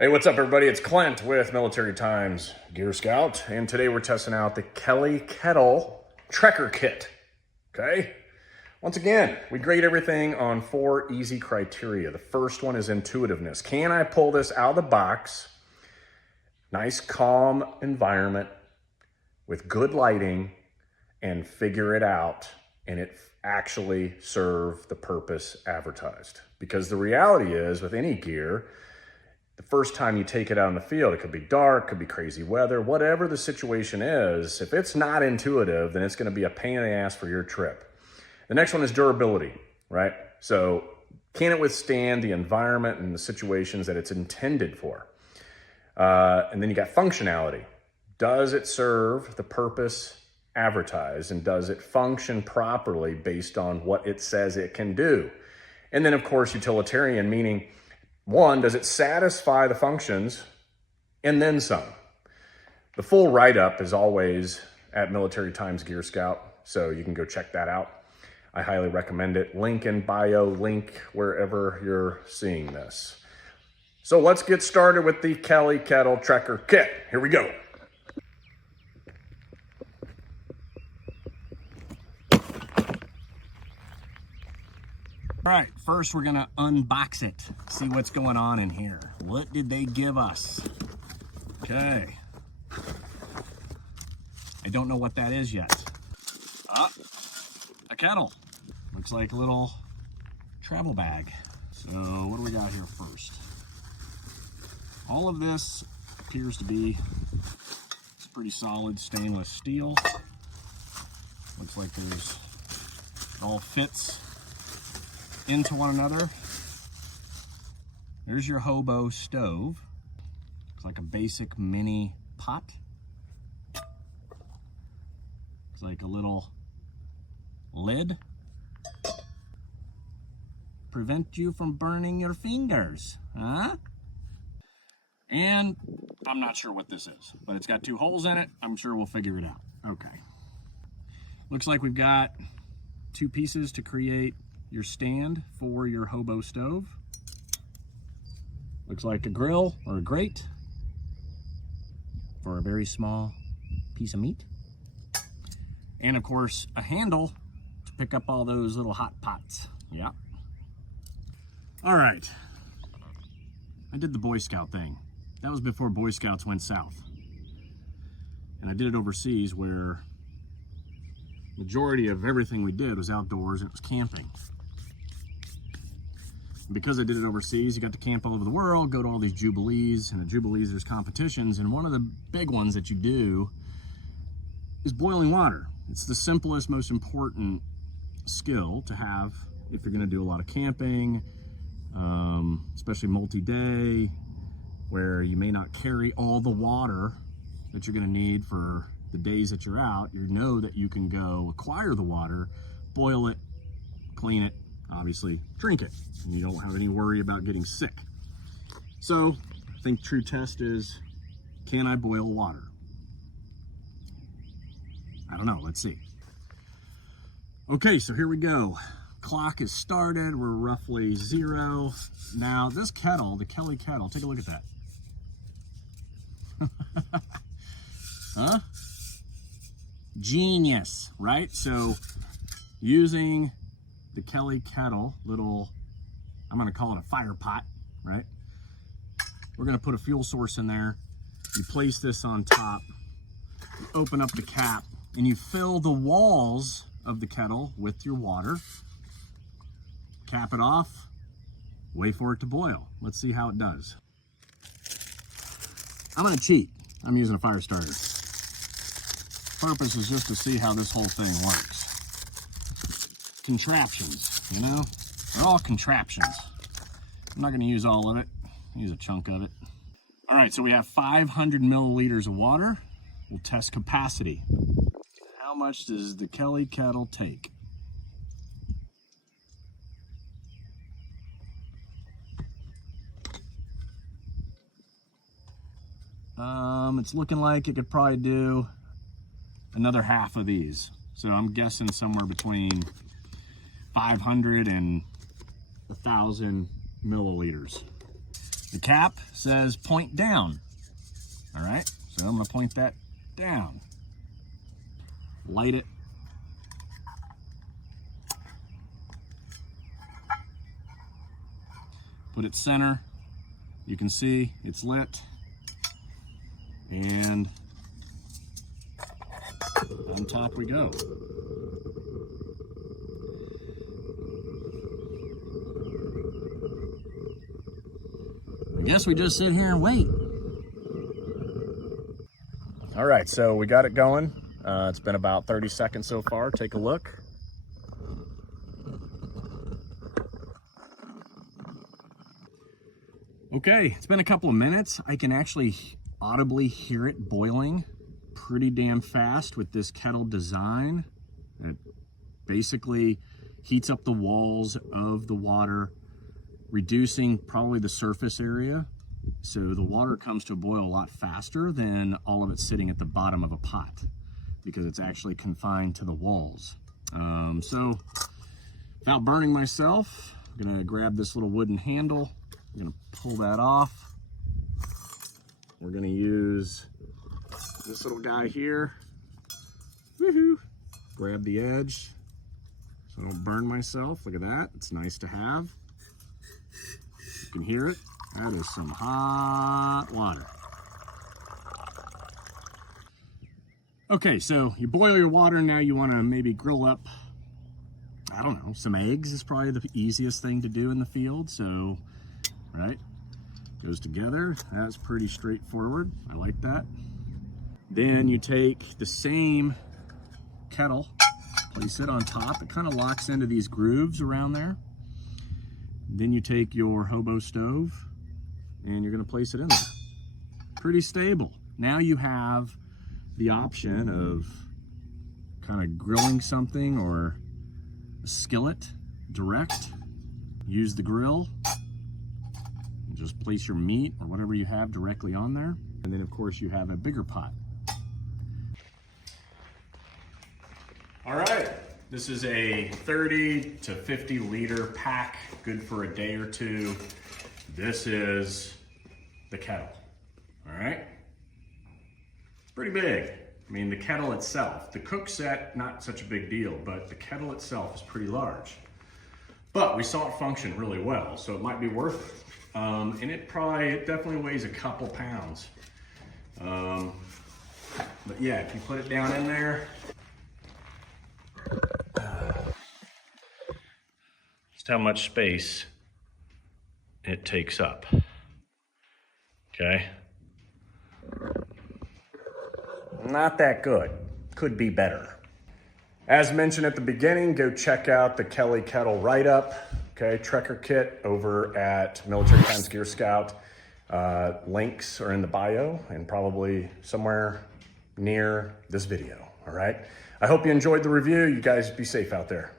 Hey, what's up everybody? It's Clint with Military Times GearScout, and today we're testing out the Kettle Trekker Kit, okay? Once again, we grade everything on 4 easy criteria. The first one is intuitiveness. Can I pull this out of the box, nice calm environment with good lighting, and figure it out, and it actually serve the purpose advertised? Because the reality is, with any gear, the first time you take it out in the field, it could be dark, could be crazy weather, whatever the situation is, if it's not intuitive, then it's gonna be a pain in the ass for your trip. The next one is durability, right? So can it withstand the environment and the situations that it's intended for? And then you got functionality. Does it serve the purpose advertised, and does it function properly based on what it says it can do? And then of course, utilitarian, meaning one, does it satisfy the functions and then some? The full write-up is always at Military Times GearScout, so you can go check that out. I highly recommend it. Link in bio, link wherever you're seeing this. So let's get started with the Kettle Trekker Kit. Here we go. All right, first we're gonna unbox it, see what's going on in here. What did they give us? Okay. I don't know what that is yet. Ah, a kettle. Looks like a little travel bag. So what do we got here first? All of this appears to be pretty solid stainless steel. Looks like it all fits into one another. There's your hobo stove. Looks like a basic mini pot. Looks like a little lid. Prevent you from burning your fingers, huh? And I'm not sure what this is, but it's got 2 holes in it. I'm sure we'll figure it out. Okay. Looks like we've got 2 pieces to create your stand for your hobo stove. Looks like a grill or a grate for a very small piece of meat. And of course, a handle to pick up all those little hot pots. Yeah. All right. I did the Boy Scout thing. That was before Boy Scouts went south. And I did it overseas where majority of everything we did was outdoors and it was camping. Because I did it overseas, you got to camp all over the world, go to all these jubilees, and at jubilees there's competitions, and one of the big ones that you do is boiling water. It's the simplest, most important skill to have if you're gonna do a lot of camping, especially multi-day, where you may not carry all the water that you're gonna need for the days that you're out. You know that you can go acquire the water, boil it, clean it, obviously drink it, and you don't have any worry about getting sick. So I think true test is, can I boil water? I don't know, let's see. Okay, so here we go. Clock is started, we're roughly 0. Now this kettle, the Kelly kettle, take a look at that. Huh? Genius, right? So using the Kelly kettle, little, I'm gonna call it a fire pot, right? We're gonna put a fuel source in there. You place this on top, you open up the cap, and you fill the walls of the kettle with your water. Cap it off, wait for it to boil. Let's see how it does. I'm gonna cheat. I'm using a fire starter. Purpose is just to see how this whole thing works. Contraptions, you know? They're all contraptions. I'm not gonna use all of it. I'll use a chunk of it. All right, so we have 500 milliliters of water. We'll test capacity. How much does the Kelly kettle take? It's looking like it could probably do another half of these. So I'm guessing somewhere between 500 and 1,000 milliliters. The cap says point down. All right, so I'm gonna point that down. Light it. Put it center. You can see it's lit. And on top we go. I guess we just sit here and wait. All right, so we got it going. It's been about 30 seconds so far. Take a look. Okay, it's been a couple of minutes. I can actually audibly hear it boiling pretty damn fast with this kettle design. It basically heats up the walls of the water, reducing probably the surface area. So the water comes to a boil a lot faster than all of it sitting at the bottom of a pot because it's actually confined to the walls. So without burning myself, I'm gonna grab this little wooden handle. I'm gonna pull that off. We're gonna use this little guy here. Woohoo! Grab the edge so I don't burn myself. Look at that, it's nice to have. You can hear it. That is some hot water. Okay, so you boil your water, now you wanna maybe grill up, I don't know, some eggs is probably the easiest thing to do in the field. So, right, goes together. That's pretty straightforward. I like that. Then you take the same kettle, place it on top. It kind of locks into these grooves around there. Then you take your hobo stove and you're gonna place it in there. Pretty stable. Now you have the option of kind of grilling something or a skillet direct. Use the grill. Just place your meat or whatever you have directly on there. And then of course you have a bigger pot. All right, this is a 30 to 50 liter pack, good for a day or two. This is the kettle, all right? It's pretty big. I mean, the kettle itself, the cook set, not such a big deal, but the kettle itself is pretty large. But we saw it function really well, so it might be worth it. And it definitely weighs a couple pounds. But yeah, if you put it down in there, just how much space it takes up, okay? Not that good, could be better. As mentioned at the beginning, go check out the Kelly Kettle write-up, okay, Trekker kit over at Military Times GearScout. Links are in the bio and probably somewhere near this video, all right? I hope you enjoyed the review. You guys be safe out there.